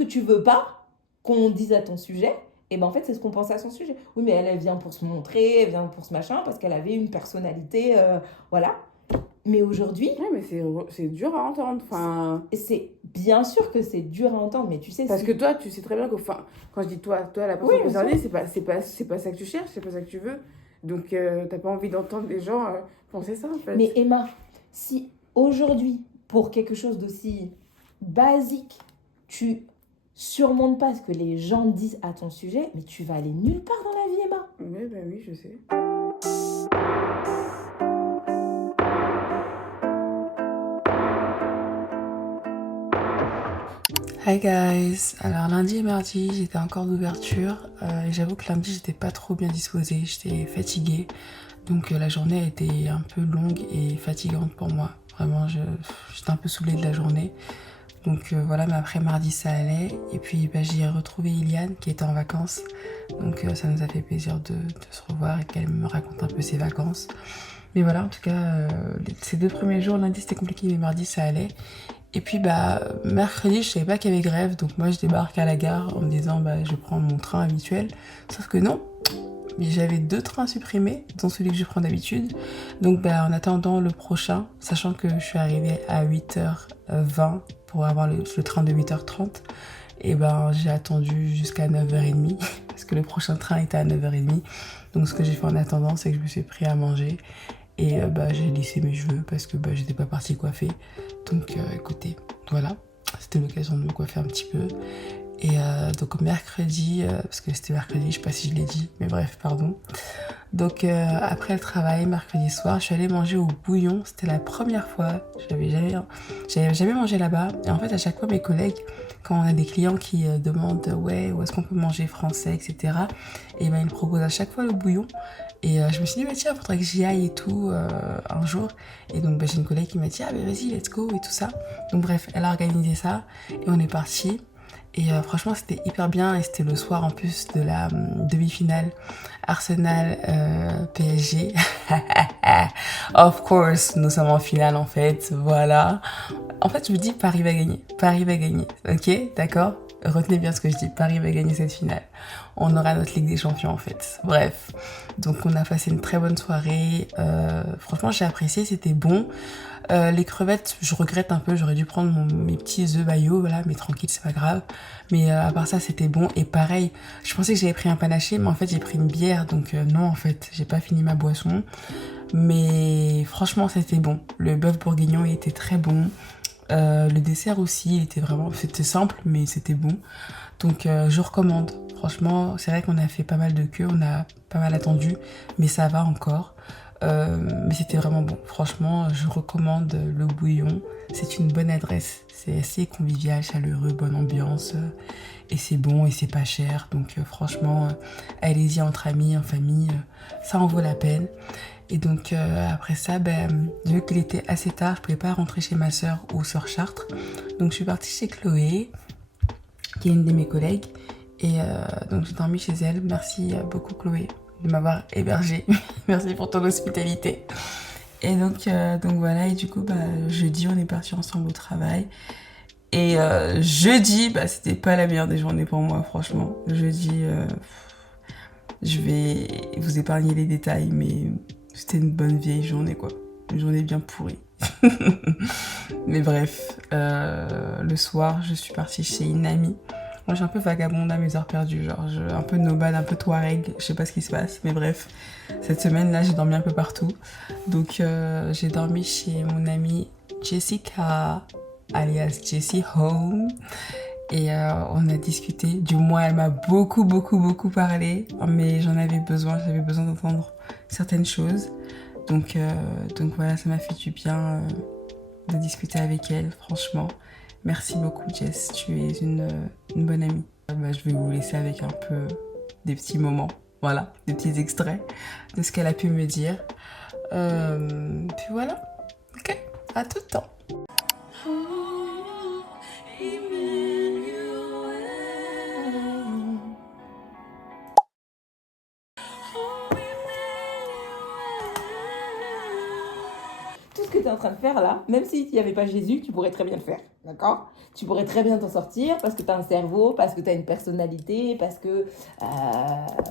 que tu veux pas qu'on dise à ton sujet, et ben en fait, c'est ce qu'on pense à son sujet. Oui, mais elle vient pour se montrer, elle vient pour ce machin, parce qu'elle avait une personnalité, voilà. Mais aujourd'hui, Ouais, mais c'est dur à entendre. Enfin, c'est bien sûr que c'est dur à entendre, mais tu sais, parce si. que toi, tu sais très bien que, enfin, quand je dis toi, la Oui, personne bien sûr. concernée, c'est pas ça que tu cherches, c'est pas ça que tu veux. Donc, t'as pas envie d'entendre les gens penser ça, en Mais fait. Emma, si aujourd'hui, pour quelque chose d'aussi basique, tu surmontes pas ce que les gens disent à ton sujet, mais tu vas aller nulle part dans la vie, Emma. Oui, bah oui, je sais. Hi guys, alors lundi et mardi j'étais encore d'ouverture et j'avoue que lundi j'étais pas trop bien disposée, j'étais fatiguée donc la journée a été un peu longue et fatigante pour moi, vraiment j'étais un peu saoulée de la journée donc voilà, mais après mardi ça allait et puis bah, j'ai retrouvé Iliane qui était en vacances donc ça nous a fait plaisir de se revoir et qu'elle me raconte un peu ses vacances. Mais voilà, en tout cas ces 2 premiers jours, lundi c'était compliqué mais mardi ça allait. Et puis bah mercredi, je savais pas qu'il y avait grève, donc moi je débarque à la gare en me disant bah je prends mon train habituel. Sauf que non, mais j'avais 2 trains supprimés, dont celui que je prends d'habitude. Donc bah en attendant le prochain, sachant que je suis arrivée à 8h20 pour avoir le train de 8h30, et ben j'ai attendu jusqu'à 9h30 parce que le prochain train était à 9h30. Donc ce que j'ai fait en attendant, c'est que je me suis pris à manger et bah j'ai lissé mes cheveux parce que bah j'étais pas partie coiffer. Donc écoutez, voilà, c'était l'occasion de me coiffer un petit peu. Et donc mercredi, parce que c'était mercredi, je sais pas si je l'ai dit, mais bref, pardon. Donc après le travail, mercredi soir, je suis allée manger au Bouillon. C'était la première fois, j'avais jamais mangé là-bas. Et en fait, à chaque fois, mes collègues, quand on a des clients qui demandent ouais, où est-ce qu'on peut manger français, etc., et ben ils me proposent à chaque fois le Bouillon. Et je me suis dit, bah, tiens, faudrait que j'y aille et tout un jour. Et donc, bah, j'ai une collègue qui m'a dit, ah, mais vas-y, let's go et tout ça. Donc, bref, elle a organisé ça et on est parti. Et franchement, c'était hyper bien. Et c'était le soir en plus de la demi-finale Arsenal PSG. Of course, nous sommes en finale en fait. Voilà. En fait, je me dis, Paris va gagner. Paris va gagner. Ok, d'accord? Retenez bien ce que je dis, Paris va gagner cette finale. On aura notre Ligue des Champions en fait. Bref, donc on a passé une très bonne soirée. Franchement, j'ai apprécié, c'était bon. Les crevettes, je regrette un peu, j'aurais dû prendre mes petits œufs maillots, voilà, mais tranquille, c'est pas grave. Mais à part ça, c'était bon. Et pareil, je pensais que j'avais pris un panaché, mais en fait, j'ai pris une bière, donc non, en fait, j'ai pas fini ma boisson. Mais franchement, c'était bon. Le bœuf bourguignon, il était très bon. Le dessert aussi, il était vraiment, c'était simple, mais c'était bon. Donc je recommande. Franchement, c'est vrai qu'on a fait pas mal de queues, on a pas mal attendu, mais ça va encore. Mais c'était vraiment bon. Franchement, je recommande le Bouillon. C'est une bonne adresse. C'est assez convivial, chaleureux, bonne ambiance. Et c'est bon et c'est pas cher. Donc franchement, allez-y entre amis, en famille. Ça en vaut la peine. Et donc après ça, vu qu'il était assez tard, je pouvais pas rentrer chez ma soeur ou soeur Chartres. Donc je suis partie chez Chloé, qui est une de mes collègues. Et donc j'ai dormi chez elle. Merci beaucoup Chloé de m'avoir hébergée. Merci pour ton hospitalité. Et donc voilà, et du coup jeudi on est parti ensemble au travail. Et jeudi, c'était pas la meilleure des journées pour moi, franchement. Jeudi, je vais vous épargner les détails, mais c'était une bonne vieille journée quoi. Une journée bien pourrie. Mais bref, le soir, je suis partie chez une amie. Moi, je suis un peu vagabonde à mes heures perdues, genre un peu nomade, un peu touareg, je sais pas ce qui se passe, mais bref. Cette semaine-là, j'ai dormi un peu partout. Donc, j'ai dormi chez mon amie Jessica, alias Jessie Home. Et on a discuté, du moins elle m'a beaucoup parlé, mais j'avais besoin d'entendre certaines choses. Donc voilà, ça m'a fait du bien de discuter avec elle, franchement. Merci beaucoup Jess, tu es une bonne amie. Je vais vous laisser avec un peu des petits moments, voilà, des petits extraits de ce qu'elle a pu me dire. Puis voilà, ok, à tout le temps. Tout ce que tu es en train de faire là, même s'il n'y avait pas Jésus, tu pourrais très bien le faire. D'accord? Tu pourrais très bien t'en sortir parce que tu as un cerveau, parce que tu as une personnalité, parce que,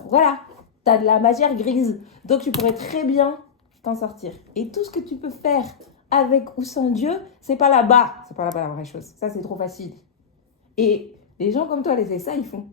voilà, tu as de la matière grise. Donc, tu pourrais très bien t'en sortir. Et tout ce que tu peux faire avec ou sans Dieu, c'est pas là-bas. C'est pas là-bas la vraie chose. Ça, c'est trop facile. Et les gens comme toi, c'est ça, ils font.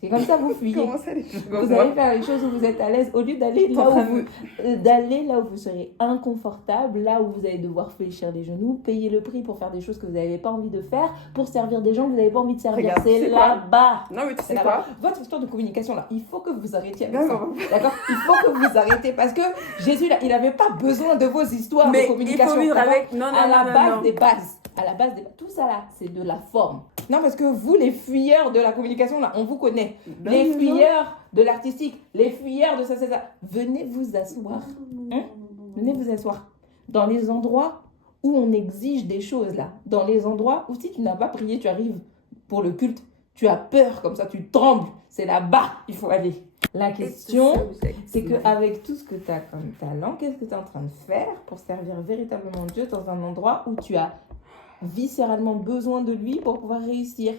C'est comme ça, vous fuyez. Comment ça, les gens comme Vous moi? allez faire les choses où vous êtes à l'aise au lieu d'aller là où vous serez inconfortable, là où vous allez devoir fléchir les genoux, payer le prix pour faire des choses que vous n'avez pas envie de faire, pour servir des gens que vous n'avez pas envie de servir. Regarde, c'est tu sais quoi? là-bas. Non, mais tu sais C'est quoi? là-bas. Votre histoire de communication là, il faut que vous arrêtiez avec Non, ça. non. D'accord? Il faut que vous arrêtiez parce que Jésus là, il n'avait pas besoin de vos histoires Mais de communication. il faut vivre d'accord? avec. Non, non, à la non, base non. des bases. À la base des tout ça là, c'est de la forme. Non, parce que vous, les fuyeurs de la communication là, on vous connaît. Non, Les non, fuyeurs de l'artistique, les fuyeurs de ça. Venez vous asseoir. Venez vous asseoir. Dans les endroits où on exige des choses là. Dans les endroits où si tu n'as pas prié, tu arrives pour le culte. Tu as peur comme ça, tu trembles. C'est là-bas il faut aller. La question, c'est qu'avec tout ce que tu as comme talent, qu'est-ce que tu es en train de faire pour servir véritablement Dieu dans un endroit où tu as viscéralement besoin de lui pour pouvoir réussir?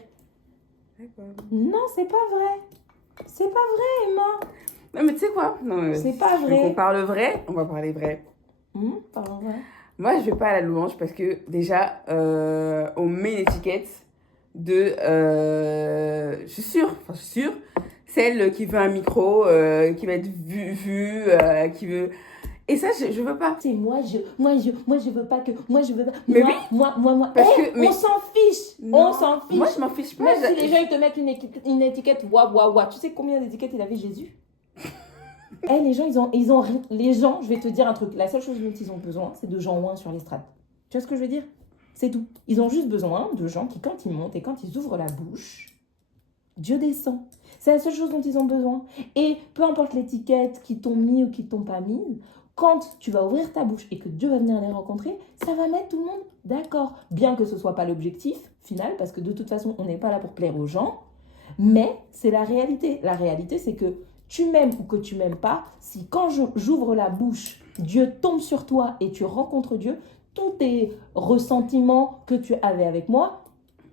D'accord. Non, c'est pas vrai. C'est pas vrai, Emma. Non, mais tu sais quoi? Non, C'est pas si tu veux vrai. qu'on parle vrai, on va parler vrai. Pardon, ouais. Moi, je vais pas à la louange parce que déjà, on met une étiquette de. Je suis sûre, celle qui veut un micro, qui va être vue, qui veut. Et ça, je veux pas. C'est moi je veux pas que. Moi, je veux pas. Mais moi, oui. Moi. Parce Eh, que- mais- on s'en fiche. Non. On s'en fiche. Moi, je m'en fiche pas. Même si les gens ils te mettent une étiquette, ouah. Tu sais combien d'étiquettes il avait Jésus? Les gens, ils ont rien. Les gens, je vais te dire un truc. La seule chose dont ils ont besoin, c'est de gens ouins sur l'estrade. Tu vois ce que je veux dire? C'est tout. Ils ont juste besoin de gens qui, quand ils montent et quand ils ouvrent la bouche, Dieu descend. C'est la seule chose dont ils ont besoin. Et peu importe l'étiquette qu'ils t'ont mis ou qu'ils t'ont pas mis, quand tu vas ouvrir ta bouche et que Dieu va venir les rencontrer, ça va mettre tout le monde d'accord. Bien que ce soit pas l'objectif final, parce que de toute façon, on n'est pas là pour plaire aux gens, mais c'est la réalité. La réalité, c'est que tu m'aimes ou que tu m'aimes pas, si quand j'ouvre la bouche, Dieu tombe sur toi et tu rencontres Dieu, tous tes ressentiments que tu avais avec moi,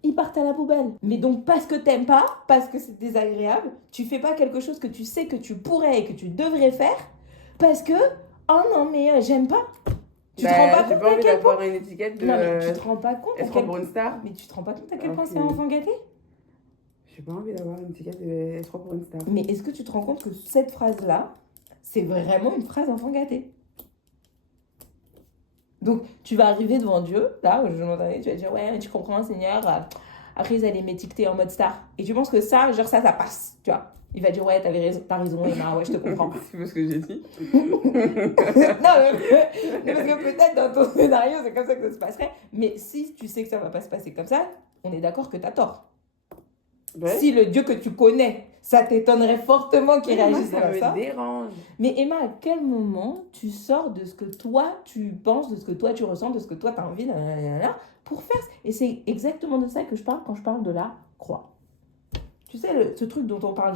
ils partent à la poubelle. Mais donc, parce que t'aimes pas, parce que c'est désagréable, tu fais pas quelque chose que tu sais que tu pourrais et que tu devrais faire, parce que, oh non, mais j'aime pas. Tu te rends pas J'ai compte pas à envie quel point... d'avoir une étiquette de. Non, mais tu te rends pas compte à Être quel pour une star. Mais tu te rends pas compte à quel Ah, point ok. c'est un enfant gâté? J'ai pas envie d'avoir une étiquette de être pour une star. Mais est-ce que tu te rends compte que cette phrase-là, c'est vraiment une phrase enfant gâté? Donc, tu vas arriver devant Dieu, là, au jugement dernier, tu vas dire, ouais, tu comprends, Seigneur. Après, ils allaient m'étiqueter en mode star. Et tu penses que ça, genre ça passe, tu vois. Il va dire, ouais, t'as raison, Emma, ouais, je te comprends. C'est ce que j'ai dit. Non, mais parce que peut-être dans ton scénario, c'est comme ça que ça se passerait. Mais si tu sais que ça va pas se passer comme ça, on est d'accord que t'as tort. Ouais. Si le Dieu que tu connais, ça t'étonnerait fortement qu'il Moi, réagisse ça comme me ça. dérange. Mais Emma, à quel moment tu sors de ce que toi tu penses, de ce que toi tu ressens, de ce que toi tu as envie pour faire? Et c'est exactement de ça que je parle quand je parle de la croix. Tu sais, ce truc dont on parle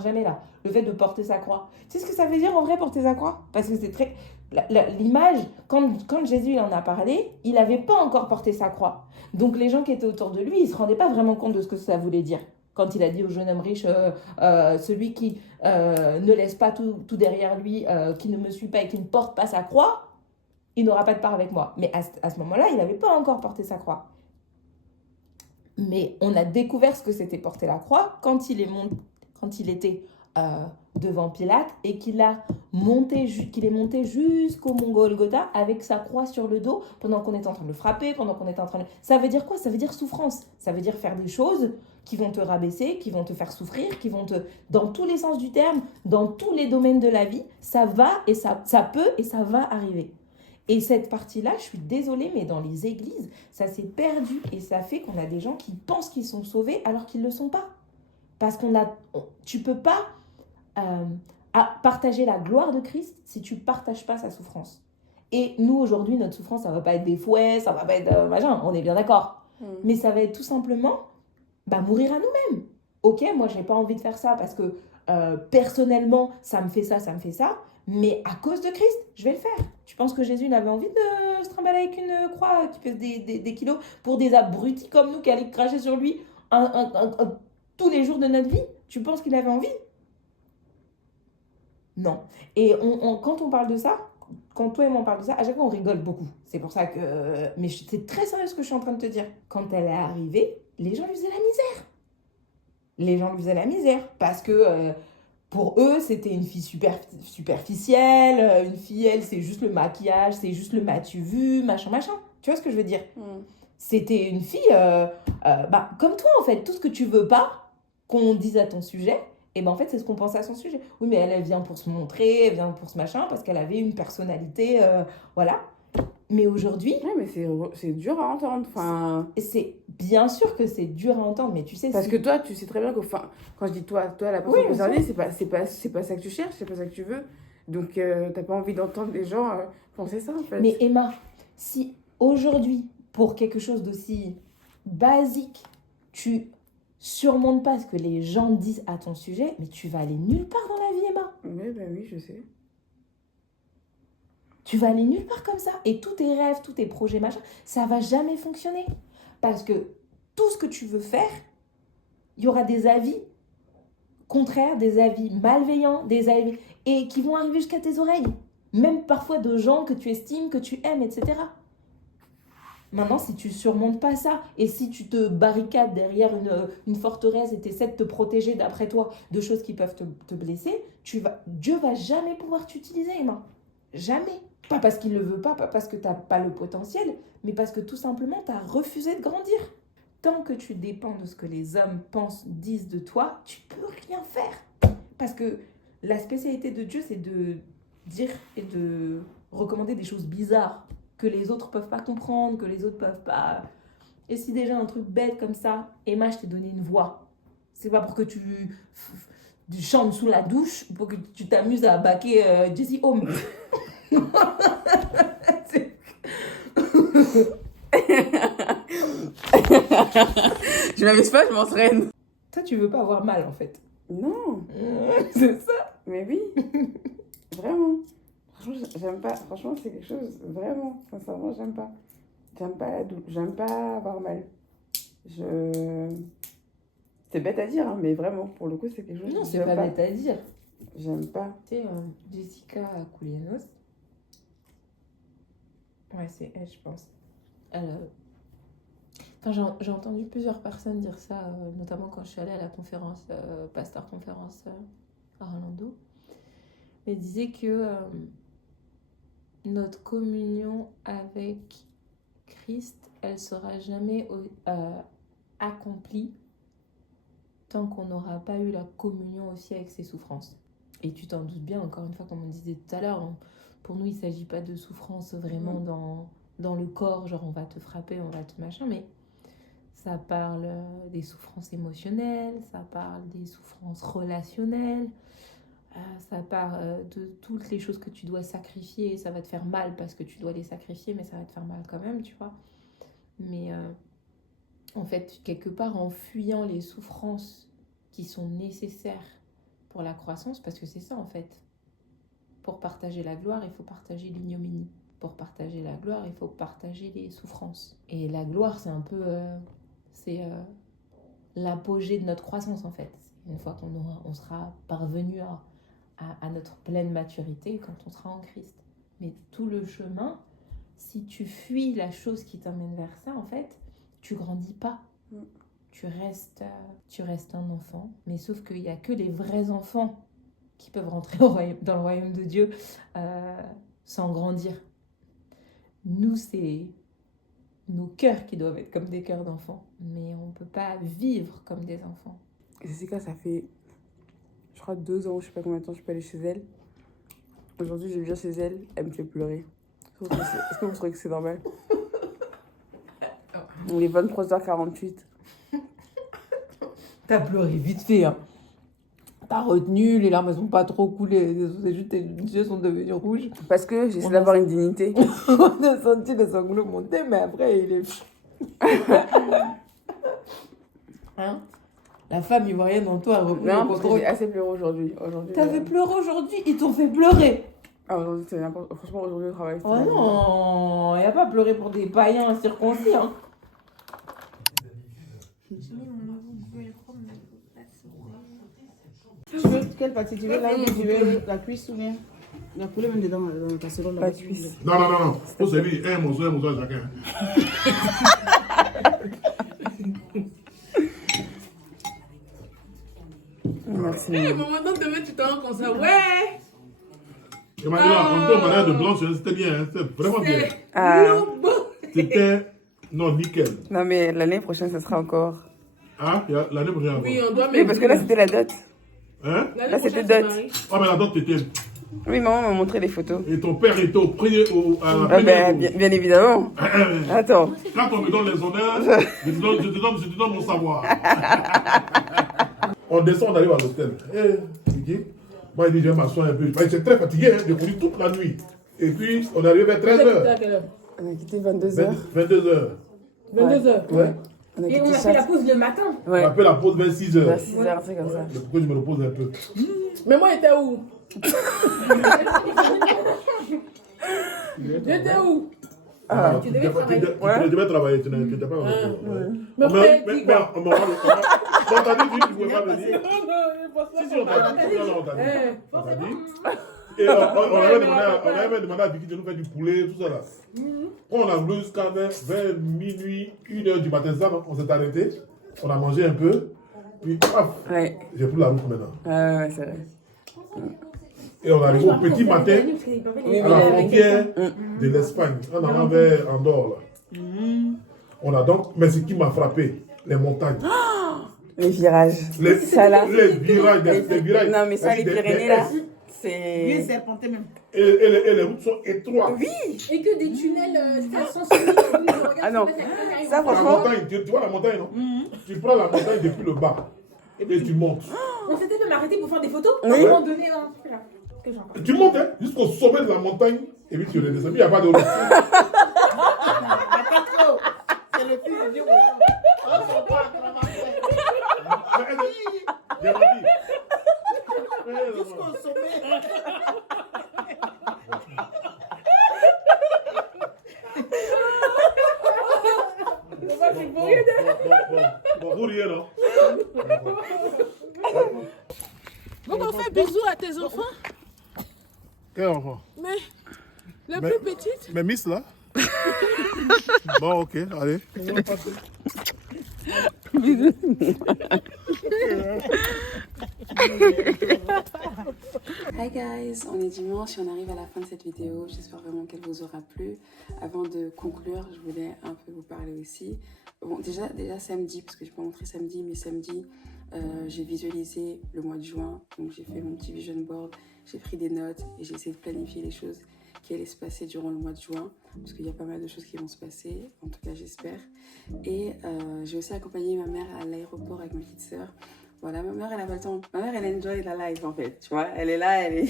jamais là, le fait de porter sa croix. Tu sais ce que ça veut dire en vrai, porter sa croix? Parce que c'est très... L'image, quand Jésus il en a parlé, il n'avait pas encore porté sa croix. Donc les gens qui étaient autour de lui, ils ne se rendaient pas vraiment compte de ce que ça voulait dire. Quand il a dit au jeune homme riche, celui qui ne laisse pas tout derrière lui, qui ne me suit pas et qui ne porte pas sa croix, il n'aura pas de part avec moi. Mais à ce moment-là, il n'avait pas encore porté sa croix. Mais on a découvert ce que c'était porter la croix quand il était devant Pilate et qu'il est monté jusqu'au mont Golgotha avec sa croix sur le dos pendant qu'on est en train de le frapper, pendant qu'on est en train de... Ça veut dire quoi? Ça veut dire souffrance. Ça veut dire faire des choses qui vont te rabaisser, qui vont te faire souffrir, qui vont te... Dans tous les sens du terme, dans tous les domaines de la vie, ça va et ça peut et ça va arriver. Et cette partie-là, je suis désolée, mais dans les églises, ça s'est perdu et ça fait qu'on a des gens qui pensent qu'ils sont sauvés alors qu'ils ne le sont pas. Parce tu ne peux pas partager la gloire de Christ si tu ne partages pas sa souffrance. Et nous, aujourd'hui, notre souffrance, ça ne va pas être des fouets, ça ne va pas être machin, on est bien d'accord. Mais ça va être tout simplement mourir à nous-mêmes. Ok, moi, je n'ai pas envie de faire ça parce que personnellement, ça me fait ça, mais à cause de Christ, je vais le faire. Tu penses que Jésus, il avait envie de se trimballer avec une croix qui pèse des kilos pour des abrutis comme nous qui allaient cracher sur lui tous les jours de notre vie? Tu penses qu'il avait envie? Non. Et quand on parle de ça, quand toi et moi on parle de ça, à chaque fois on rigole beaucoup. C'est pour ça que... mais c'est très sérieux ce que je suis en train de te dire. Quand elle est arrivée, les gens lui faisaient la misère. Les gens lui faisaient la misère parce que... pour eux, c'était une fille superficielle. Une fille, elle, c'est juste le maquillage, c'est juste le m'as-tu vu, machin. Tu vois ce que je veux dire? C'était une fille, comme toi, en fait. Tout ce que tu veux pas qu'on dise à ton sujet, et ben en fait, c'est ce qu'on pense à son sujet. Oui, mais elle vient pour se montrer, elle vient pour ce machin, parce qu'elle avait une personnalité, voilà. Mais aujourd'hui... Ouais, mais c'est dur à entendre. Enfin... C'est bien sûr que c'est dur à entendre, mais tu sais... Parce que toi, tu sais très bien que... Quand je dis toi, la personne concernée, c'est pas ça que tu cherches, c'est pas ça que tu veux. Donc, t'as pas envie d'entendre les gens penser ça, en fait. Mais Emma, si aujourd'hui, pour quelque chose d'aussi basique, tu surmontes pas ce que les gens disent à ton sujet, mais tu vas aller nulle part dans la vie, Emma. Oui, je sais. Tu vas aller nulle part comme ça. Et tous tes rêves, tous tes projets, machin, ça va jamais fonctionner. Parce que tout ce que tu veux faire, il y aura des avis contraires, des avis malveillants, des avis... et qui vont arriver jusqu'à tes oreilles. Même parfois de gens que tu estimes, que tu aimes, etc. Maintenant, si tu surmontes pas ça, et si tu te barricades derrière une forteresse et tu essaies de te protéger, d'après toi, de choses qui peuvent te blesser, Dieu va jamais pouvoir t'utiliser, Emma. Jamais. Pas parce qu'il ne le veut pas parce que tu n'as pas le potentiel, mais parce que tout simplement, tu as refusé de grandir. Tant que tu dépends de ce que les hommes pensent, disent de toi, tu peux rien faire. Parce que la spécialité de Dieu, c'est de dire et de recommander des choses bizarres que les autres peuvent pas comprendre, que les autres peuvent pas... Et si déjà un truc bête comme ça, Emma, je t'ai donné une voix. C'est pas pour que tu chantes sous la douche, pour que tu t'amuses à baquer Jessie Home. Je m'amuse pas, je m'entraîne. Toi, tu veux pas avoir mal, en fait. Non. C'est ça. Mais oui. Vraiment. Franchement, j'aime pas. Franchement, c'est quelque chose, vraiment, sincèrement, j'aime pas. J'aime pas la douleur. J'aime pas avoir mal. C'est bête à dire, hein, mais vraiment, pour le coup, c'est quelque chose Non, que c'est j'aime pas pas. bête à dire. J'aime pas. Tu sais, Jessica Koulianos. Ouais, c'est elle, je pense. Enfin, j'ai entendu plusieurs personnes dire ça, notamment quand je suis allée à la conférence, Pasteur Conférence à Orlando. Elle disait que notre communion avec Christ, elle sera jamais accomplie tant qu'on n'aura pas eu la communion aussi avec ses souffrances. Et tu t'en doutes bien, encore une fois, comme on disait tout à l'heure, pour nous, il ne s'agit pas de souffrance vraiment dans le corps, genre on va te frapper, on va te machin, mais ça parle des souffrances émotionnelles, ça parle des souffrances relationnelles, ça parle de toutes les choses que tu dois sacrifier. Ça va te faire mal parce que tu dois les sacrifier, mais ça va te faire mal quand même, tu vois. Mais en fait, quelque part, en fuyant les souffrances qui sont nécessaires pour la croissance, parce que c'est ça en fait. Pour partager la gloire, il faut partager l'ignominie. Pour partager la gloire, il faut partager les souffrances. Et la gloire, c'est un peu... l'apogée de notre croissance, en fait. Une fois qu'on sera parvenu à notre pleine maturité, quand on sera en Christ. Mais tout le chemin, si tu fuis la chose qui t'emmène vers ça, en fait, tu grandis pas. Tu restes un enfant. Mais sauf qu'il n'y a que les vrais enfants qui peuvent rentrer dans le royaume de Dieu sans grandir. Nous, c'est nos cœurs qui doivent être comme des cœurs d'enfants. Mais on ne peut pas vivre comme des enfants. Jessica, ça fait, je crois, 2 ans, je sais pas combien de temps je peux aller chez elle. Aujourd'hui, je viens chez elle, elle me fait pleurer. Est-ce que vous trouvez que c'est normal? Il est 23h48. T'as pleuré vite fait, hein. T'as retenu, les larmes elles sont pas trop coulées, c'est juste tes yeux sont devenus rouges. Parce que j'essaie d'avoir une dignité. On a senti le sanglot monter, mais après il est... Hein? La femme ivoirienne en toi a repris Non, le parce que contrôle. j'ai assez pleuré aujourd'hui. T'avais pleuré aujourd'hui, ils t'ont fait pleurer. Ah, aujourd'hui, c'est n'importe... Franchement, aujourd'hui, au travail, c'est Oh non, il n'y a pas à pleurer pour des païens incirconcis. Hein. Tu veux quelle partie? Tu veux là ou tu veux la cuisse ou bien la poulet même dedans dans la casserole là. La cuisse. Non. Faut servir un morceau à chacun. Merci. Hey, maman, donc demain tu te rends comme ça. Ouais! Et maintenant, on était au mariage de Blanche, c'était bien, hein, c'était vraiment bien. Ah. C'était, non, nickel. Non, mais l'année prochaine, ça sera encore. Hein, l'année prochaine encore. Oui, on doit Oui, parce que là, c'était la dot. Hein? Là, c'était dot. Ah, mais la dot, t'étais. Oui, maman m'a montré les photos. Et ton père était au premier, à la Ah, première. ben, bien évidemment. Attends. Quand on me donne les honneurs, je te donne mon savoir. On descend, on arrive à l'hôtel. Kiki, moi, il dit, je vais m'asseoir un peu. J'étais très fatigué, hein, j'ai couru toute la nuit. Et puis, on est arrivé vers 13h. On a quitté 22h. 22h. 22h. Ouais. Et on a fait la pause le matin. Ouais. On a fait la pause vers 6h. Vers 6h, c'est comme ça. C'est pourquoi je me repose un peu. Mais moi, j'étais où? J'étais où? Ah. Tu devais travailler, tu n'étais pas Mais après, dis quoi? on t'a dit que tu ne pouvais pas venir. Si, on t'a dit. On t'a dit. Et on avait demandé à Vicky de nous faire du poulet, tout ça là. Quand on a voulu jusqu'à vers minuit, 1h du matin, on s'est arrêté. On a mangé un peu. Puis, paf, Ouais. j'ai pris la route maintenant. Ouais, c'est vrai. Et on est arrivé au petit matin à la frontière Mm. de l'Espagne, en allant vers Andorre. Là. On a donc, mais ce qui m'a frappé, les montagnes. Les virages. Ça là. Les virages, les virages. Non, mais ça, les Pyrénées là, Bien c'est. serpenté même. Et les routes sont étroites. Oui! Et que des tunnels, ça sens celui Ah non. Ça, La franchement. montagne, tu vois la montagne, non? Tu prends la montagne depuis le bas et tu montes. On s'était même arrêté pour faire des photos. Oui. À un moment donné, hein, là, que j'en parle. Tu montes hein, jusqu'au sommet de la montagne et puis tu redescends. Il n'y a pas de route. C'est le fils de Dieu. On ne peut pas J'ai pas dit. jusqu'au sommet. Bon, vous riez, non? Donc on fait bisous à tes enfants. Quel enfant? Mais la Mais- plus petite. Mais Miss là? Bon, ok, allez. Hi guys, on est dimanche et on arrive à la fin de cette vidéo. J'espère vraiment qu'elle vous aura plu. Avant de conclure, je voulais un peu vous parler aussi. Bon, déjà samedi, parce que je peux montrer samedi, mais samedi, j'ai visualisé le mois de juin. Donc j'ai fait mon petit vision board, j'ai pris des notes et j'ai essayé de planifier les choses qui allaient se passer durant le mois de juin. Parce qu'il y a pas mal de choses qui vont se passer, en tout cas j'espère. Et j'ai aussi accompagné ma mère à l'aéroport avec ma petite sœur. Voilà, ma mère, elle a pas le temps. Ma mère, elle enjoy la life, en fait, tu vois. Elle est là, elle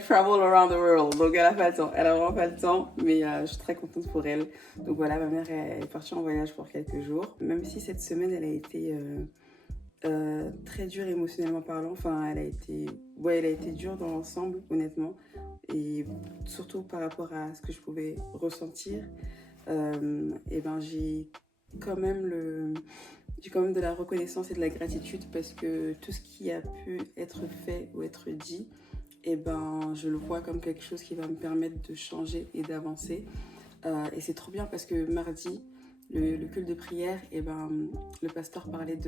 travel around the world, donc elle a pas le temps. Elle a vraiment pas le temps, mais je suis très contente pour elle. Donc voilà, ma mère, elle est partie en voyage pour quelques jours. Même si cette semaine, elle a été très dure émotionnellement parlant. Enfin, elle a été dure dans l'ensemble, honnêtement. Et surtout par rapport à ce que je pouvais ressentir, et ben j'ai quand même de la reconnaissance et de la gratitude parce que tout ce qui a pu être fait ou être dit, et ben, je le vois comme quelque chose qui va me permettre de changer et d'avancer. Et c'est trop bien parce que mardi, le culte de prière, et ben, le pasteur parlait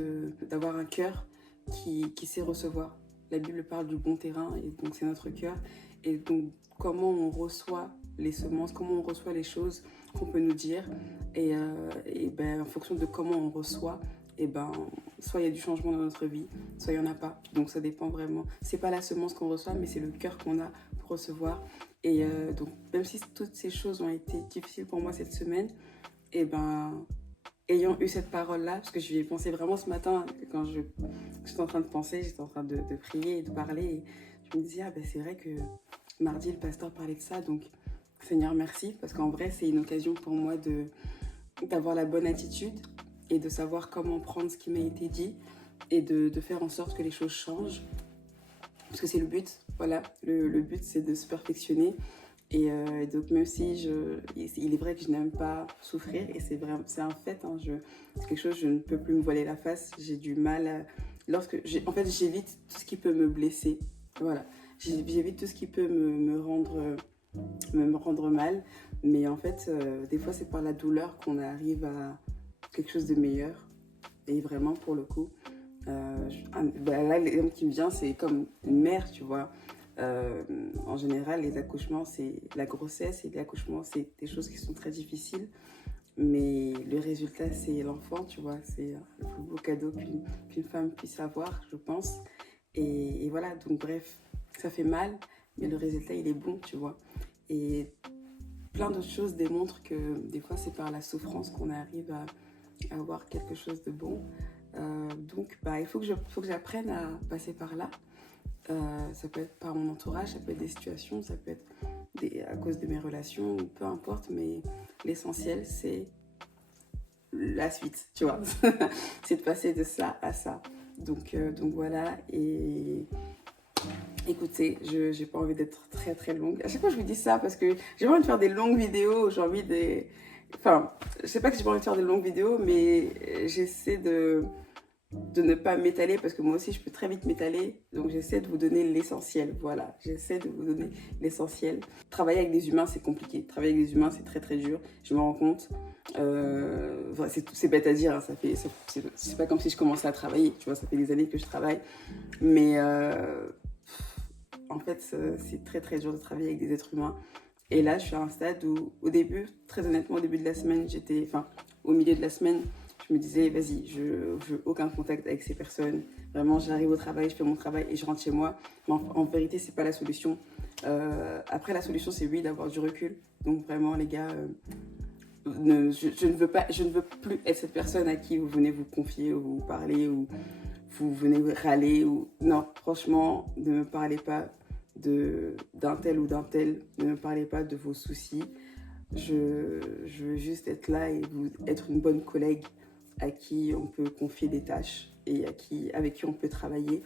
d'avoir un cœur qui sait recevoir. La Bible parle du bon terrain et donc c'est notre cœur. Et donc comment on reçoit les semences, comment on reçoit les choses qu'on peut nous dire. Et ben, en fonction de comment on reçoit, et ben, soit il y a du changement dans notre vie, soit il n'y en a pas. Donc ça dépend vraiment. C'est pas la semence qu'on reçoit, mais c'est le cœur qu'on a pour recevoir. Et donc même si toutes ces choses ont été difficiles pour moi cette semaine, et ben, ayant eu cette parole-là, parce que j'y ai pensé vraiment ce matin, quand j'étais en train de penser, j'étais en train de prier et de parler, et je me disais, ah ben c'est vrai que mardi, le pasteur parlait de ça, donc Seigneur, merci, parce qu'en vrai, c'est une occasion pour moi d'avoir la bonne attitude et de savoir comment prendre ce qui m'a été dit et de faire en sorte que les choses changent, parce que c'est le but. voilà, le but c'est de se perfectionner. Et donc même si il est vrai que je n'aime pas souffrir, et c'est un fait, hein, c'est quelque chose, je ne peux plus me voiler la face, j'ai du mal en fait j'évite tout ce qui peut me blesser, voilà, j'évite tout ce qui peut me rendre mal, mais en fait des fois c'est par la douleur qu'on arrive à quelque chose de meilleur, et vraiment pour le coup, là l'exemple qui me vient c'est comme une mère, tu vois. En général, les accouchements, la grossesse et l'accouchement, c'est des choses qui sont très difficiles. Mais le résultat, c'est l'enfant, tu vois. C'est le plus beau cadeau qu'une femme puisse avoir, je pense. Et voilà, donc bref, ça fait mal, mais le résultat, il est bon, tu vois. Et plein d'autres choses démontrent que des fois, c'est par la souffrance qu'on arrive à avoir quelque chose de bon. Donc, il faut que j'apprenne à passer par là. Ça peut être par mon entourage, ça peut être des situations, ça peut être à cause de mes relations, peu importe, mais l'essentiel c'est la suite, tu vois. C'est de passer de ça à ça. Donc voilà, et écoutez, je n'ai pas envie d'être très très longue. À chaque fois je vous dis ça parce que j'ai envie de faire des longues vidéos, Enfin, je sais pas que j'ai pas envie de faire des longues vidéos, mais j'essaie de ne pas m'étaler, parce que moi aussi je peux très vite m'étaler, donc j'essaie de vous donner l'essentiel, voilà, j'essaie de vous donner l'essentiel. Travailler avec des humains c'est compliqué, travailler avec des humains c'est très très dur, je me rends compte, c'est bête à dire, hein, c'est pas comme si je commençais à travailler, tu vois, ça fait des années que je travaille, mais en fait c'est très très dur de travailler avec des êtres humains, et là je suis à un stade où au début, très honnêtement au début de la semaine, au milieu de la semaine, je me disais, vas-y, je veux aucun contact avec ces personnes. Vraiment, j'arrive au travail, je fais mon travail et je rentre chez moi. Mais en vérité, c'est pas la solution. Après, la solution, c'est oui, d'avoir du recul. Donc vraiment, les gars, je ne veux plus être cette personne à qui vous venez vous confier ou vous parler ou vous venez râler. Non, franchement, ne me parlez pas d'un tel ou d'un tel. Ne me parlez pas de vos soucis. Je veux juste être là et être une bonne collègue à qui on peut confier des tâches et avec qui on peut travailler,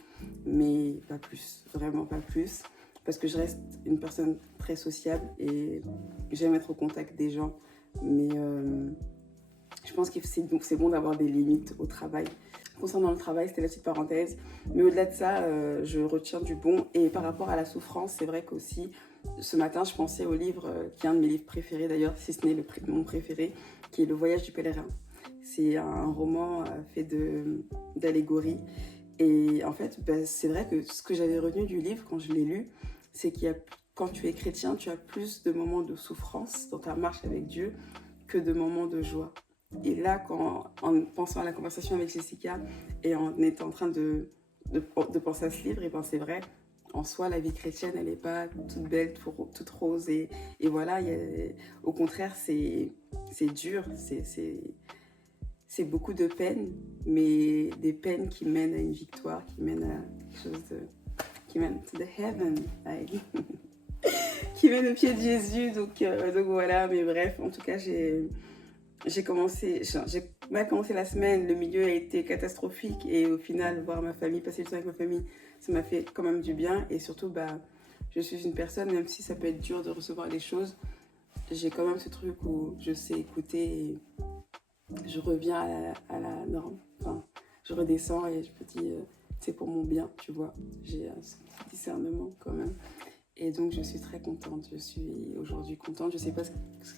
mais pas plus, vraiment pas plus, parce que je reste une personne très sociable et j'aime être au contact des gens, mais je pense que c'est bon d'avoir des limites au travail. Concernant le travail, c'était la petite parenthèse, mais au-delà de ça, je retiens du bon, et par rapport à la souffrance, c'est vrai qu'aussi, ce matin, je pensais au livre, qui est un de mes livres préférés d'ailleurs, si ce n'est mon préféré, qui est Le Voyage du pèlerin. C'est un roman fait d'allégories. Et en fait, c'est vrai que ce que j'avais retenu du livre quand je l'ai lu, c'est quand tu es chrétien, tu as plus de moments de souffrance dans ta marche avec Dieu que de moments de joie. Et là, en pensant à la conversation avec Jessica et en étant en train de penser à ce livre, et c'est vrai, en soi, la vie chrétienne, elle n'est pas toute belle, toute rose. Et voilà, au contraire, c'est dur, c'est beaucoup de peines, mais des peines qui mènent à une victoire, qui mènent à quelque chose qui mène to the heaven, qui mène au pied de Jésus. Donc voilà, mais bref, en tout cas, j'ai mal commencé la semaine, le milieu a été catastrophique, et au final, voir ma famille, passer du temps avec ma famille, ça m'a fait quand même du bien. Et surtout, je suis une personne, même si ça peut être dur de recevoir les choses, j'ai quand même ce truc où je sais écouter et je reviens à la norme. Enfin, je redescends et je me dis, c'est pour mon bien, tu vois. J'ai un discernement quand même. Et donc, je suis très contente. Je suis aujourd'hui contente. Je ne sais pas ce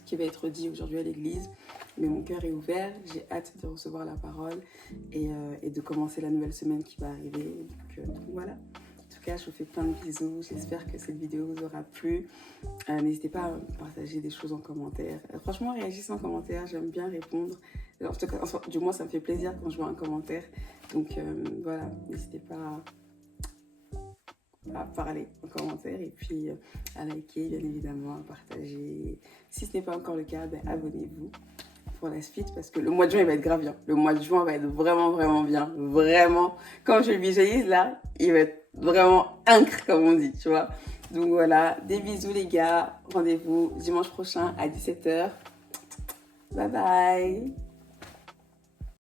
qui va être dit aujourd'hui à l'église, mais mon cœur est ouvert. J'ai hâte de recevoir la parole et de commencer la nouvelle semaine qui va arriver. Donc voilà. En tout cas, je vous fais plein de bisous. J'espère que cette vidéo vous aura plu. N'hésitez pas à partager des choses en commentaire. Franchement, réagissez en commentaire. J'aime bien répondre. En tout cas, du moins, ça me fait plaisir quand je vois un commentaire. Donc voilà, n'hésitez pas à parler en commentaire et puis à liker, bien évidemment, à partager. Si ce n'est pas encore le cas, abonnez-vous pour la suite, parce que le mois de juin, il va être grave bien. Le mois de juin va être vraiment, vraiment bien. Vraiment. Quand je le visualise, là, il va être vraiment incre, comme on dit, tu vois. Donc voilà, des bisous les gars. Rendez-vous dimanche prochain à 17h. Bye bye.